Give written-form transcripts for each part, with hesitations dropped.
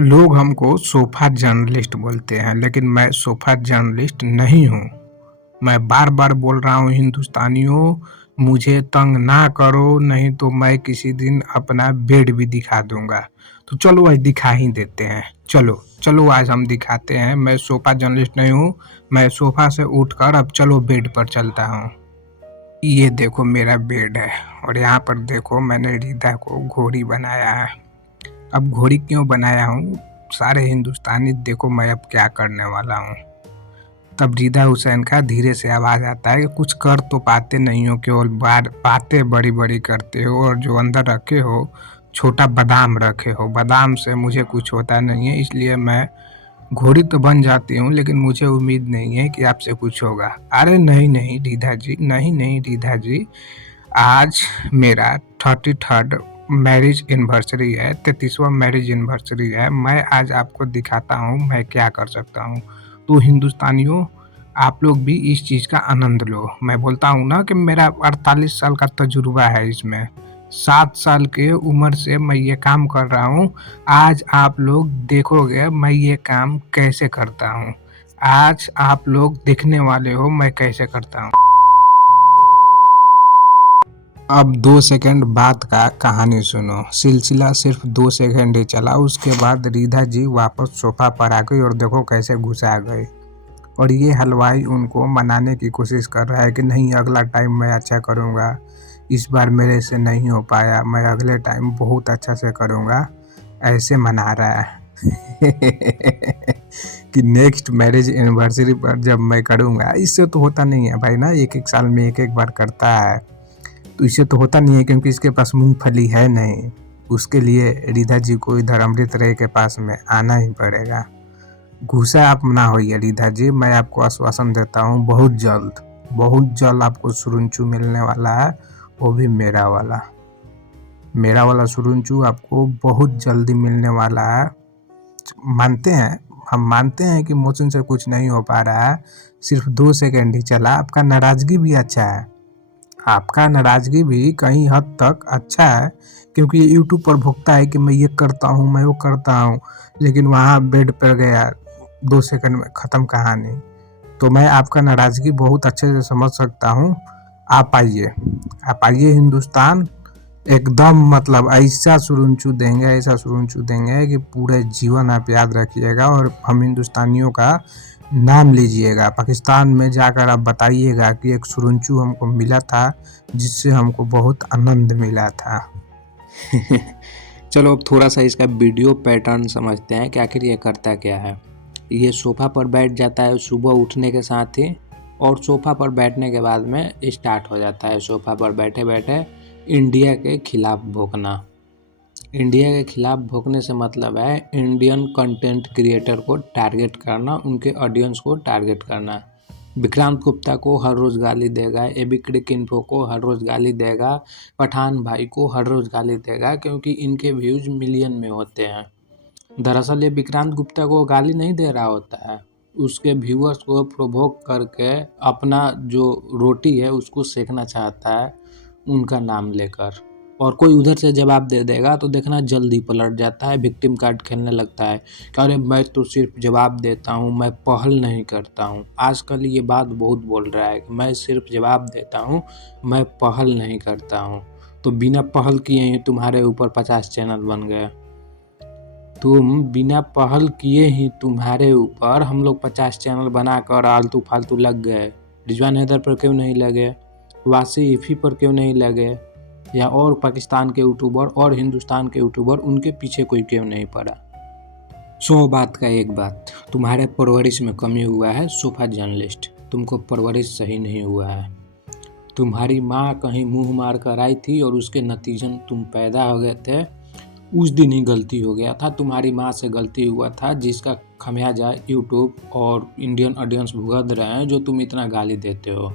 लोग हमको sofa journalist बोलते हैं, लेकिन मैं सोफ़ा जर्नलिस्ट नहीं हूँ। मैं बार-बार बोल रहा हूँ हिंदुस्तानियों, मुझे तंग ना करो, नहीं तो मैं किसी दिन अपना बेड भी दिखा दूँगा। तो चलो आज दिखा ही देते हैं। चलो आज हम दिखाते हैं। मैं सोफ़ा जर्नलिस्ट नहीं हूँ, मैं सोफ़ा से उठकर अब चलो बेड पर चलता हूँ। ये देखो मेरा बेड है और यहाँ पर देखो मैंने रिधा को घोड़ी बनाया है। अब घोड़ी क्यों बनाया हूँ, सारे हिंदुस्तानी देखो मैं अब क्या करने वाला हूँ। तब रिधा हुसैन का धीरे से आवाज़ आता है कि कुछ कर तो पाते नहीं हो, केवल बातें बड़ी-बड़ी करते हो और जो अंदर रखे हो छोटा बादाम रखे हो। बादाम से मुझे कुछ होता नहीं है, इसलिए मैं घोड़ी तो बन जाती हूँ, लेकिन मुझे उम्मीद नहीं है कि आपसे कुछ होगा। अरे नहीं रिधा जी, नहीं रिधा जी, आज मेरा 33rd मैरिज एनिवर्सरी है, 33वां मैरिज एनिवर्सरी है। मैं आज आपको दिखाता हूँ मैं क्या कर सकता हूँ। तो हिंदुस्तानियों, आप लोग भी इस चीज़ का आनंद लो। मैं बोलता हूँ ना कि मेरा 48 साल का तजुर्बा है इसमें। 7 साल के उम्र से मैं ये काम कर रहा हूँ। आज आप लोग देखोगे मैं ये काम कैसे करता हूँ। आज आप लोग देखने वाले हो मैं कैसे करता हूँ। अब 2 सेकंड बाद का कहानी सुनो। सिलसिला सिर्फ 2 सेकंड ही चला, उसके बाद रिधा जी वापस सोफा पर आ गई और देखो कैसे घुसा गई। और ये हलवाई उनको मनाने की कोशिश कर रहा है कि नहीं, अगला टाइम मैं अच्छा करूँगा, इस बार मेरे से नहीं हो पाया, मैं अगले टाइम बहुत अच्छा से करूँगा, ऐसे मना रहा है। कि नेक्स्ट मैरिज एनिवर्सरी पर जब मैं करूँगा, इससे तो होता नहीं है भाई ना, एक-एक साल में एक-एक बार करता है। तो इससे तो होता नहीं है क्योंकि इसके पास मूँगफली है नहीं। उसके लिए रिधा जी को इधर अमृत रे के पास में आना ही पड़ेगा। गुस्सा आप ना होइए रिधा जी, मैं आपको आश्वासन देता हूँ बहुत जल्द आपको सुरुंचू मिलने वाला है, वो भी मेरा वाला। मेरा वाला सुरुंचू आपको बहुत जल्दी मिलने वाला है। मानते हैं, हम मानते हैं कि मोहसिन से कुछ नहीं हो पा रहा है, सिर्फ 2 सेकंड ही चला। आपका नाराज़गी भी अच्छा है। आपका नाराज़गी भी कहीं हद तक अच्छा है, क्योंकि ये यूट्यूब पर भोगता है कि मैं ये करता हूँ, मैं वो करता हूँ, लेकिन वहाँ बेड पर गया 2 सेकंड में ख़त्म कहानी। तो मैं आपका नाराज़गी बहुत अच्छे से समझ सकता हूँ। आप आइए हिंदुस्तान, एकदम मतलब ऐसा सुरुंचू देंगे कि पूरे जीवन आप याद रखिएगा और हम हिंदुस्तानियों का नाम लीजिएगा। पाकिस्तान में जाकर आप बताइएगा कि एक सुरुंचू हमको मिला था, जिससे हमको बहुत आनंद मिला था। चलो अब थोड़ा सा इसका वीडियो पैटर्न समझते हैं कि आखिर ये करता क्या है। ये सोफ़ा पर बैठ जाता है सुबह उठने के साथ ही, और सोफ़ा पर बैठने के बाद में स्टार्ट हो जाता है सोफ़ा पर बैठे-बैठे इंडिया के खिलाफ भोंकना। इंडिया के खिलाफ भोंकने से मतलब है इंडियन कंटेंट क्रिएटर को टारगेट करना, उनके ऑडियंस को टारगेट करना। विक्रांत गुप्ता को हर रोज़ गाली देगा, एबी क्रिक इन्फो को हर रोज़ गाली देगा, पठान भाई को हर रोज़ गाली देगा, क्योंकि इनके व्यूज़ मिलियन में होते हैं। दरअसल ये विक्रांत गुप्ता को गाली नहीं दे रहा होता है, उसके व्यूअर्स को प्रोवोक करके अपना जो रोटी है उसको सेकना चाहता है उनका नाम लेकर। और कोई उधर से जवाब दे देगा तो देखना जल्दी पलट जाता है, विक्टिम कार्ड खेलने लगता है कि अरे मैं तो सिर्फ जवाब देता हूँ, मैं पहल नहीं करता हूँ। आजकल ये बात बहुत बोल रहा है कि मैं सिर्फ जवाब देता हूँ, मैं पहल नहीं करता हूँ। तो बिना पहल किए ही तुम्हारे ऊपर 50 चैनल बन गए। बिना पहल किए ही तुम्हारे ऊपर हम लोग 50 चैनल बनाकर आलतू फालतू लग गए। रिजवान हैदर पर क्यों नहीं लगे, वासी इफ़ी पर क्यों नहीं लगे, या और पाकिस्तान के यूट्यूबर और हिंदुस्तान के यूट्यूबर, उनके पीछे कोई क्यों नहीं पड़ा। 100 बात का एक बात, तुम्हारे परवरिश में कमी हुआ है सोफा जर्नलिस्ट, तुमको परवरिश सही नहीं हुआ है। तुम्हारी माँ कहीं मुंह मार कर आई थी और उसके नतीजन तुम पैदा हो गए थे। उस दिन ही गलती हो गया था, तुम्हारी माँ से गलती हुआ था, जिसका खमियाजा यूट्यूब और इंडियन ऑडियंस भुगत रहे हैं, जो तुम इतना गाली देते हो।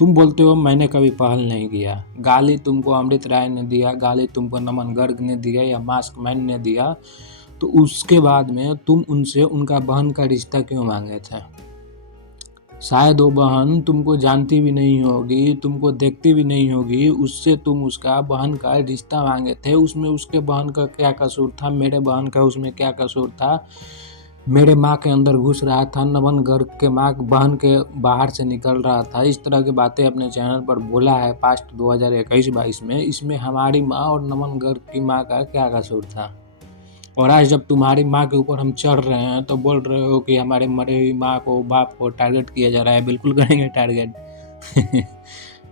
तुम बोलते हो मैंने कभी पहल नहीं किया, गाली तुमको अमृत राय ने दिया, गाली तुमको नमन गर्ग ने दिया या मास्क मैन ने दिया, तो उसके बाद में तुम उनसे उनका बहन का रिश्ता क्यों मांगे थे। शायद वो बहन तुमको जानती भी नहीं होगी, तुमको देखती भी नहीं होगी, उससे तुम उसका बहन का रिश्ता मांगे थे। उसमें उसके बहन का क्या कसूर था, मेरे बहन का उसमें क्या कसूर था। मेरे माँ के अंदर घुस रहा था, नमन गर्ग के माँ बहन के बाहर से निकल रहा था। इस तरह की बातें अपने चैनल पर बोला है पास्ट 2021-22 में। इसमें हमारी माँ और नमन गर्ग की माँ का क्या कसूर था। और आज जब तुम्हारी माँ के ऊपर हम चढ़ रहे हैं तो बोल रहे हो कि हमारे मरे हुई माँ को, बाप को टारगेट किया जा रहा है। बिल्कुल करेंगे टारगेट।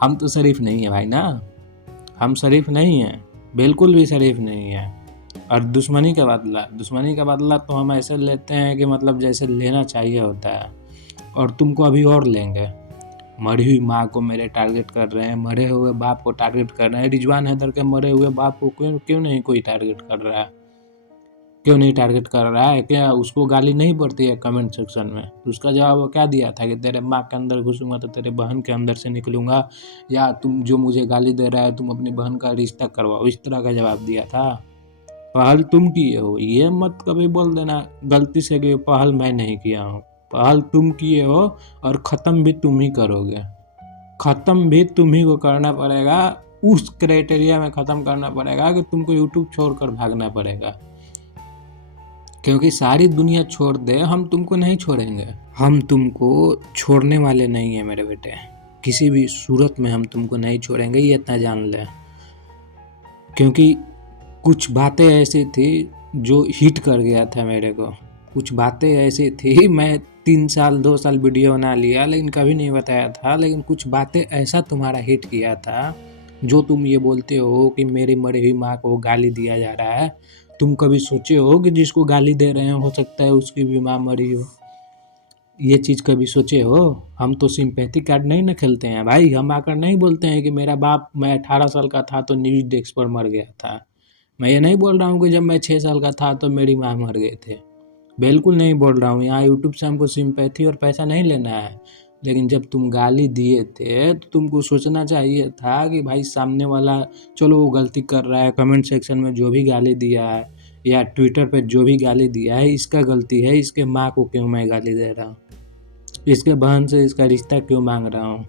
हम तो शरीफ नहीं है भाई ना, हम शरीफ नहीं हैं, बिल्कुल भी शरीफ नहीं है। और दुश्मनी का बदला तो हम ऐसे लेते हैं कि मतलब जैसे लेना चाहिए होता है। और तुमको अभी और लेंगे। मरी हुई माँ को मेरे टारगेट कर रहे हैं, मरे हुए बाप को टारगेट कर रहे हैं। रिजवान हैदर के मरे हुए बाप को क्यों नहीं कोई टारगेट कर रहा है, क्यों नहीं टारगेट कर रहा है? क्या उसको गाली नहीं पड़ती है कमेंट सेक्शन में? तो उसका जवाब वो क्या दिया था कि तेरे माँ के अंदर घुसूंगा तो तेरे बहन के अंदर से निकलूंगा, या तुम जो मुझे गाली दे रहा है तुम अपनी बहन का रिश्ता करवाओ, इस तरह का जवाब दिया था। पहल तुम किए हो, ये मत कभी बोल देना गलती से कि पहल मैं नहीं किया हूँ। पहल तुम किए हो और ख़त्म भी तुम ही करोगे। ख़त्म भी तुम ही को करना पड़ेगा, उस क्राइटेरिया में ख़त्म करना पड़ेगा कि तुमको यूट्यूब छोड़कर भागना पड़ेगा। क्योंकि सारी दुनिया छोड़ दे, हम तुमको नहीं छोड़ेंगे। हम तुमको छोड़ने वाले नहीं है मेरे बेटे, किसी भी सूरत में हम तुमको नहीं छोड़ेंगे, ये इतना जान ले। क्योंकि कुछ बातें ऐसी थी जो हिट कर गया था मेरे को, कुछ बातें ऐसी थी, मैं 3 साल 2 साल वीडियो बना लिया लेकिन कभी नहीं बताया था। लेकिन कुछ बातें ऐसा तुम्हारा हिट किया था जो तुम ये बोलते हो कि मेरी मरी हुई माँ को गाली दिया जा रहा है। तुम कभी सोचे हो कि जिसको गाली दे रहे हैं हो सकता है उसकी भी माँ मरी हो? ये चीज़ कभी सोचे हो? हम तो सिंपैथी कार्ड नहीं ना खेलते हैं भाई। हम आकर नहीं बोलते हैं कि मेरा बाप, मैं 18 साल का था तो न्यूज़ डेस्क पर मर गया था। मैं ये नहीं बोल रहा हूँ कि जब मैं 6 साल का था तो मेरी माँ मर गए थे, बिल्कुल नहीं बोल रहा हूँ। यहाँ यूट्यूब से हमको सिंपैथी और पैसा नहीं लेना है। लेकिन जब तुम गाली दिए थे तो तुमको सोचना चाहिए था कि भाई सामने वाला, चलो वो गलती कर रहा है, कमेंट सेक्शन में जो भी गाली दिया है या ट्विटर पे जो भी गाली दिया है इसका गलती है। इसके माँ को क्यों मैं गाली दे रहा हूँ, इसके बहन से इसका रिश्ता क्यों मांग रहा हूँ?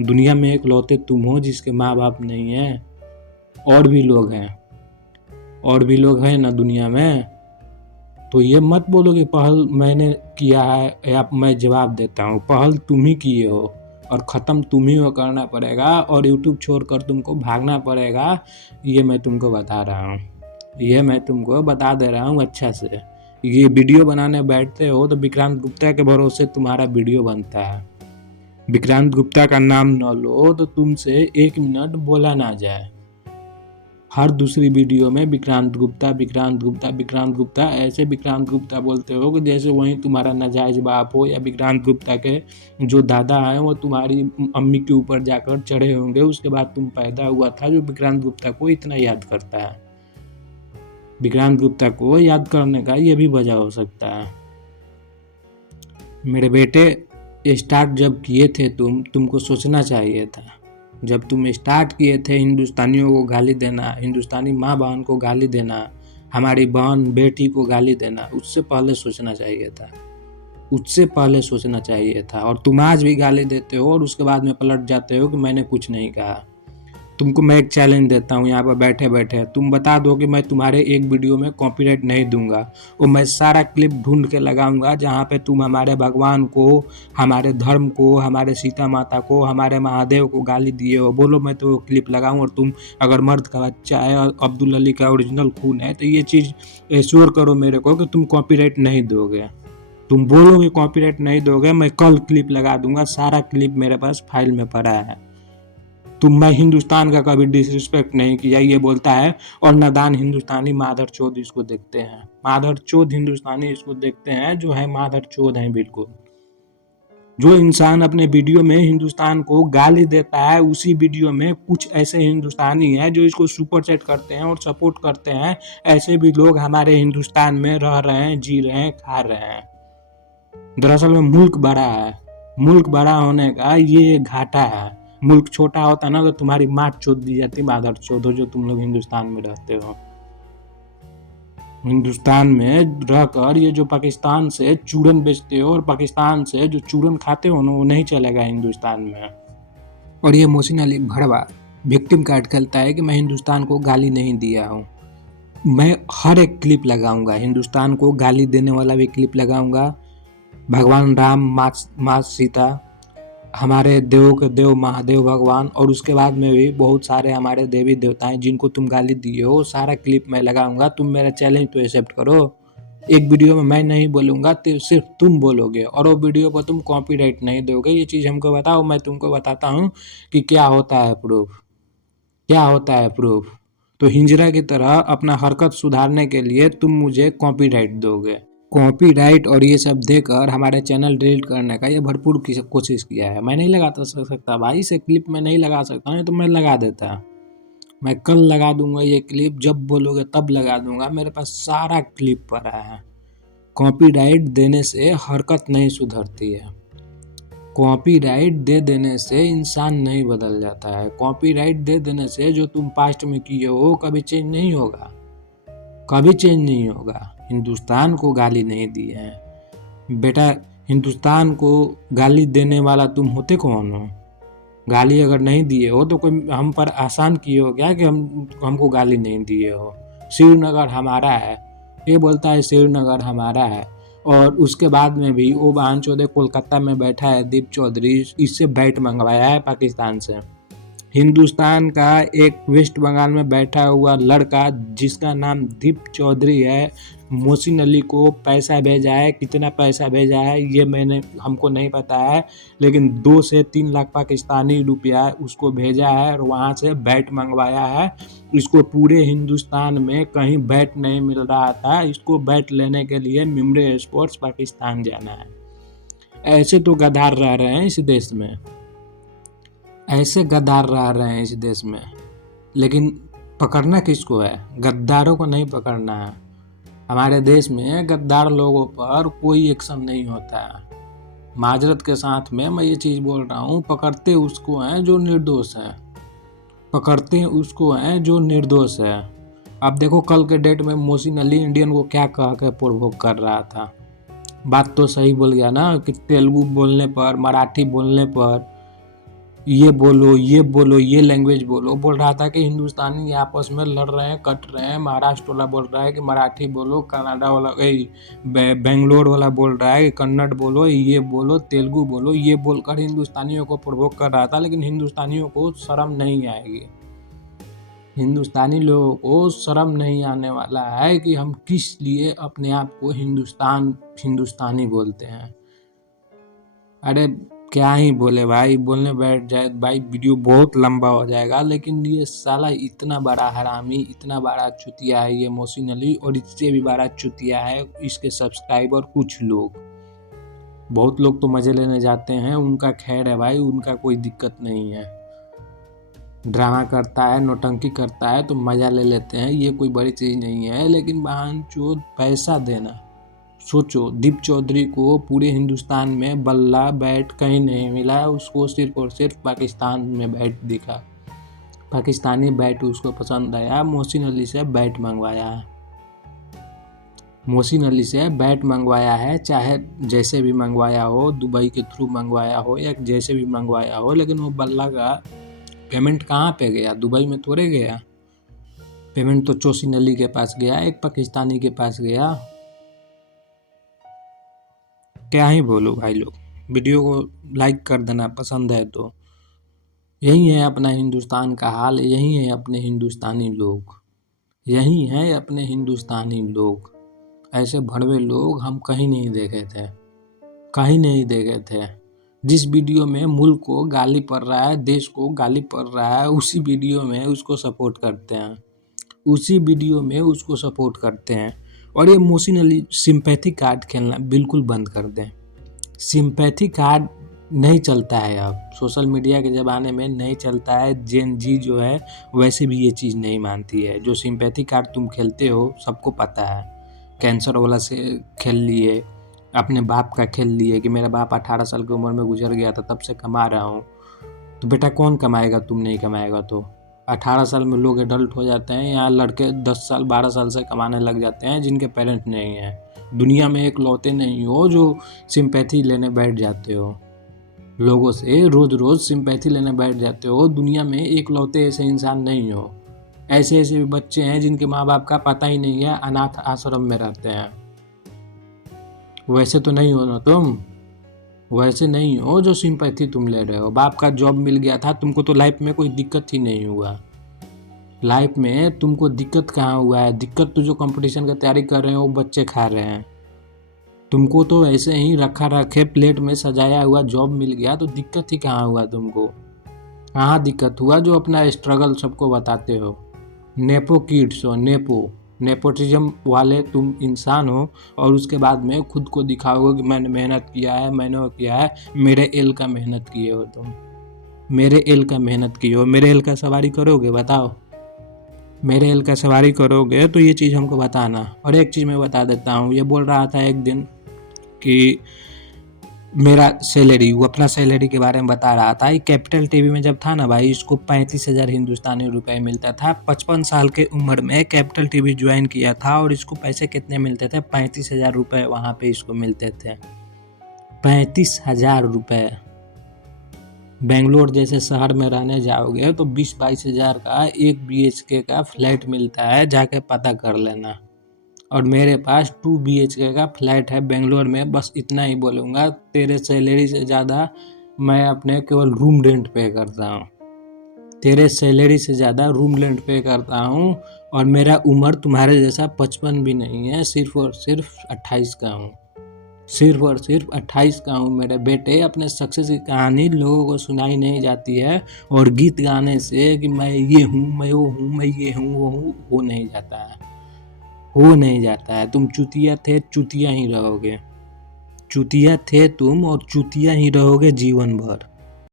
दुनिया में इकलौते तुम हो जिसके माँ बाप नहीं है, और भी लोग हैं, और भी लोग हैं ना दुनिया में। तो ये मत बोलो कि पहल मैंने किया है या मैं जवाब देता हूँ। पहल तुम ही किए हो और ख़त्म तुम ही को करना पड़ेगा, और यूट्यूब छोड़कर तुमको भागना पड़ेगा। ये मैं तुमको बता रहा हूँ, ये मैं तुमको बता दे रहा हूँ अच्छा से। ये वीडियो बनाने बैठते हो तो विक्रांत गुप्ता के भरोसे तुम्हारा वीडियो बनता है। विक्रांत गुप्ता का नाम न लो तो तुमसे 1 मिनट बोला ना जाए। हर दूसरी वीडियो में विक्रांत गुप्ता, विक्रांत गुप्ता, विक्रांत गुप्ता, ऐसे विक्रांत गुप्ता बोलते हो कि जैसे वही तुम्हारा नाजायज बाप हो, या विक्रांत गुप्ता के जो दादा हैं वो तुम्हारी अम्मी के ऊपर जाकर चढ़े होंगे, उसके बाद तुम पैदा हुआ था, जो विक्रांत गुप्ता को इतना याद करता है। विक्रांत गुप्ता को याद करने का ये भी वजह हो सकता है। मेरे बेटे, स्टार्ट जब किए थे तुमको सोचना चाहिए था। जब तुम स्टार्ट किए थे हिंदुस्तानियों को गाली देना, हिंदुस्तानी माँ बहन को गाली देना, हमारी बहन बेटी को गाली देना, उससे पहले सोचना चाहिए था, उससे पहले सोचना चाहिए था। और तुम आज भी गाली देते हो और उसके बाद में पलट जाते हो कि मैंने कुछ नहीं कहा। तुमको मैं एक चैलेंज देता हूँ, यहाँ पर बैठे बैठे तुम बता दो कि मैं तुम्हारे एक वीडियो में कॉपीराइट नहीं दूंगा, और मैं सारा क्लिप ढूंढ के लगाऊंगा जहाँ पे तुम हमारे भगवान को, हमारे धर्म को, हमारे सीता माता को, हमारे महादेव को गाली दिए हो। बोलो मैं तो क्लिप लगाऊं, और तुम अगर मर्द का बच्चा है और अब्दुल अली का ओरिजिनल खून है तो ये चीज़ एश्योर करो मेरे को कि तुम कॉपीराइट नहीं दोगे। तुम बोलोगे कॉपीराइट नहीं दोगे, मैं कल क्लिप लगा दूंगा। सारा क्लिप मेरे पास फाइल में पड़ा है। मैं हिंदुस्तान का कभी डिसरिस्पेक्ट नहीं किया, ये बोलता है। और नादान हिंदुस्तानी मादर चोद इसको देखते हैं, मादर चोद हिंदुस्तानी इसको देखते हैं, जो है मादर चोद है बिल्कुल। जो इंसान अपने वीडियो में हिंदुस्तान को गाली देता है, उसी वीडियो में कुछ ऐसे हिंदुस्तानी हैं जो इसको सुपर चैट करते हैं और सपोर्ट करते हैं। ऐसे भी लोग हमारे हिंदुस्तान में रह रहे हैं, जी रहे हैं, खा रहे हैं। दरअसल में मुल्क बड़ा है, मुल्क बड़ा होने का ये घाटा है। मुल्क छोटा होता ना तो तुम्हारी माँ चोद दी जाती, मादर चोद हो जो तुम लोग हिंदुस्तान में रहते हो। हिंदुस्तान में रहकर ये जो पाकिस्तान से चूरन बेचते हो और पाकिस्तान से जो चूरन खाते हो ना, वो नहीं चलेगा हिंदुस्तान में। और ये मोहसिन अली भड़वा विक्टिम कार्ड खेलता है कि मैं हिंदुस्तान को गाली नहीं दिया हूँ। मैं हर एक क्लिप लगाऊंगा, हिंदुस्तान को गाली देने वाला भी क्लिप लगाऊंगा, भगवान राम, माँ सीता, हमारे देवों के देव महादेव भगवान, और उसके बाद में भी बहुत सारे हमारे देवी देवताएं जिनको तुम गाली दिए हो, सारा क्लिप मैं लगाऊंगा। तुम मेरा चैलेंज तो एक्सेप्ट करो। एक वीडियो में मैं नहीं बोलूंगा, तो सिर्फ तुम बोलोगे, और वो वीडियो पर तुम कॉपीराइट नहीं दोगे। ये चीज़ हमको बताओ, मैं तुमको बताता हूँ कि क्या होता है प्रूफ, क्या होता है प्रूफ। तो हिंजरा की तरह अपना हरकत सुधारने के लिए तुम मुझे कॉपीराइट दोगे। कॉपीराइट और ये सब देकर हमारे चैनल डिलीट करने का ये भरपूर कोशिश किया है। मैं नहीं लगा सकता भाई, इसे क्लिप में नहीं लगा सकता, नहीं तो मैं लगा देता। मैं कल लगा दूंगा ये क्लिप, जब बोलोगे तब लगा दूंगा। मेरे पास सारा क्लिप पड़ा है। कॉपीराइट देने से हरकत नहीं सुधरती है। कॉपीराइट दे देने से इंसान नहीं बदल जाता है। कॉपीराइट दे देने से जो तुम पास्ट में किए हो कभी चेंज नहीं होगा, कभी चेंज नहीं होगा। हिंदुस्तान को गाली नहीं दी है बेटा। हिंदुस्तान को गाली देने वाला तुम होते कौन हो? गाली अगर नहीं दिए हो तो कोई हम पर आसान किए हो क्या कि हमको गाली नहीं दिए हो? श्रीनगर हमारा है, ये बोलता है श्रीनगर हमारा है, और उसके बाद में भी वो बहनचोद कोलकाता में बैठा है दीप चौधरी, इससे बैट मंगवाया है पाकिस्तान से। हिंदुस्तान का एक वेस्ट बंगाल में बैठा हुआ लड़का जिसका नाम दीप चौधरी है, मोहसिन अली को पैसा भेजा है। कितना पैसा भेजा है ये हमको नहीं पता है, लेकिन 2 से 3 लाख पाकिस्तानी रुपया उसको भेजा है और वहाँ से बैट मंगवाया है। इसको पूरे हिंदुस्तान में कहीं बैट नहीं मिल रहा था, इसको बैट लेने के लिए मिम्रे स्पोर्ट्स पाकिस्तान जाना है। ऐसे तो गद्दार रह रहे हैं इस देश में, ऐसे गद्दार रह रहे हैं इस देश में, लेकिन पकड़ना किसको है? गद्दारों को नहीं पकड़ना है। हमारे देश में गद्दार लोगों पर कोई एक्शन नहीं होता है। माजरत के साथ में मैं ये चीज़ बोल रहा हूँ, पकड़ते उसको हैं जो निर्दोष है, पकड़ते उसको हैं जो निर्दोष है। अब देखो कल के डेट में मोहसिन अली इंडियन को क्या कह के प्रोवोक कर रहा था। बात तो सही बोल गया ना कि तेलुगु बोलने पर, मराठी बोलने पर ये बोलो ये बोलो, ये लैंग्वेज बोलो। बोल रहा था कि हिंदुस्तानी आपस में लड़ रहे हैं, कट रहे हैं। महाराष्ट्र वाला बोल रहा है कि मराठी बोलो, कनाडा वाला बेंगलोर वाला बोल रहा है कि कन्नड़ बोलो, ये बोलो, तेलुगु बोलो। ये बोलकर हिंदुस्तानियों को प्रोवोक कर रहा था, लेकिन हिंदुस्तानियों को शर्म नहीं आएगी। हिंदुस्तानी लोगों को शर्म नहीं आने वाला है कि हम किस लिए अपने आप को हिंदुस्तानी बोलते हैं। अरे क्या ही बोले भाई, बोलने बैठ जाए भाई वीडियो बहुत लंबा हो जाएगा। लेकिन ये साला इतना बड़ा हरामी, इतना बड़ा चुतिया है ये मोहसिन अली, और इससे भी बड़ा चुतिया है इसके सब्सक्राइबर कुछ लोग। बहुत लोग तो मजे लेने जाते हैं, उनका खैर है भाई, उनका कोई दिक्कत नहीं है। ड्रामा करता है, नौटंकी करता है तो मजा ले लेते हैं, ये कोई बड़ी चीज़ नहीं है। लेकिन बहनचोद पैसा देना, सोचो दीप चौधरी को पूरे हिंदुस्तान में बल्ला बैट कहीं नहीं मिला, उसको सिर्फ और सिर्फ पाकिस्तान में बैट दिखा, पाकिस्तानी बैट उसको पसंद आया, मोहसिन अली से बैट मंगवाया है। मोहसिन अली से बैट मंगवाया है, चाहे जैसे भी मंगवाया हो, दुबई के थ्रू मंगवाया हो या जैसे भी मंगवाया हो, लेकिन वो बल्ला का पेमेंट कहाँ पे गया? दुबई में थोड़े गया पेमेंट, तो मोहसिन अली के पास गया, एक पाकिस्तानी के पास गया। क्या ही बोलो भाई लोग। वीडियो को लाइक कर देना पसंद है तो। यही है अपना हिंदुस्तान का हाल, यही है अपने हिंदुस्तानी लोग, यही है अपने हिंदुस्तानी लोग। ऐसे भड़वे लोग हम कहीं नहीं देखे थे, कहीं नहीं देखे थे। जिस वीडियो में मुल्क को गाली पड़ रहा है, देश को गाली पड़ रहा है, उसी वीडियो में उसको सपोर्ट करते हैं, उसी वीडियो में उसको सपोर्ट करते हैं। और ये मोहसिन अली सिंपैथी कार्ड खेलना बिल्कुल बंद कर दें। सिंपैथी कार्ड नहीं चलता है अब, सोशल मीडिया के ज़माने में नहीं चलता है। जेन जी जो है वैसे भी ये चीज़ नहीं मानती है। जो सिंपैथी कार्ड तुम खेलते हो सबको पता है। कैंसर वाला से खेल लिए, अपने बाप का खेल लिए कि मेरा बाप 18 साल की उम्र में गुजर गया था, तब से कमा रहा हूँ। तो बेटा कौन कमाएगा, तुम नहीं कमाएगा तो? 18 साल में लोग एडल्ट हो जाते हैं, यहाँ लड़के 10 साल 12 साल से कमाने लग जाते हैं जिनके पेरेंट्स नहीं हैं। दुनिया में एक लौते नहीं हो जो सिंपैथी लेने बैठ जाते हो लोगों से, रोज रोज सिंपैथी लेने बैठ जाते हो। दुनिया में एक लौते ऐसे इंसान नहीं हो। ऐसे ऐसे भी बच्चे हैं जिनके माँ बाप का पता ही नहीं है, अनाथ आश्रम में रहते हैं। वैसे तो नहीं हो ना तुम, वैसे नहीं हो जो सिंपैथी तुम ले रहे हो। बाप का जॉब मिल गया था, तुमको तो लाइफ में कोई दिक्कत ही नहीं हुआ। लाइफ में तुमको दिक्कत कहाँ हुआ है? दिक्कत तो जो कंपटीशन की तैयारी कर रहे हैं वो बच्चे खा रहे हैं। तुमको तो ऐसे ही रखा रखे प्लेट में सजाया हुआ जॉब मिल गया, तो दिक्कत ही कहाँ हुआ तुमको? कहाँ दिक्कत हुआ जो अपना स्ट्रगल सबको बताते हो? नेपो किड्स हो, नेपोटिज्म वाले तुम इंसान हो, और उसके बाद में खुद को दिखाओगे कि मैंने मेहनत किया है, मैंने वो किया है। मेरे एल का मेहनत किए हो तुम, मेरे एल का मेहनत किए हो। मेरे एल का सवारी करोगे? बताओ, मेरे एल का सवारी करोगे तो ये चीज़ हमको बताना। और एक चीज़ मैं बता देता हूँ, ये बोल रहा था एक दिन कि मेरा सैलरी, वो अपना सैलरी के बारे में बता रहा था। ये कैपिटल टीवी में जब था ना भाई, इसको 35,000 हिंदुस्तानी रुपए मिलता था। 55 साल के उम्र में कैपिटल टीवी ज्वाइन किया था, और इसको पैसे कितने मिलते थे? 35,000 रुपये वहाँ पे इसको मिलते थे। 35,000 रुपये। बेंगलोर जैसे शहर में रहने जाओगे तो 20-22 हज़ार का एक BHK का फ्लैट मिलता है, जाके पता कर लेना। और मेरे पास 2 BHK का फ्लैट है बेंगलोर में। बस इतना ही बोलूँगा, तेरे सैलरी से ज़्यादा मैं अपने केवल रूम रेंट पे करता हूँ। तेरे सैलरी से ज़्यादा रूम रेंट पे करता हूँ, और मेरा उम्र तुम्हारे जैसा 55 भी नहीं है, सिर्फ और सिर्फ 28 का हूँ। सिर्फ और सिर्फ 28 का हूँ मेरे बेटे। अपने सक्सेस की कहानी लोगों को सुनाई नहीं जाती है, और गीत गाने से कि मैं ये हूँ, मैं वो हूँ, मैं ये हूँ, वो हूँ, हो नहीं जाता है, हो नहीं जाता है। तुम चूतिया थे, चूतिया ही रहोगे। चूतिया थे तुम, और चूतिया ही रहोगे जीवन भर।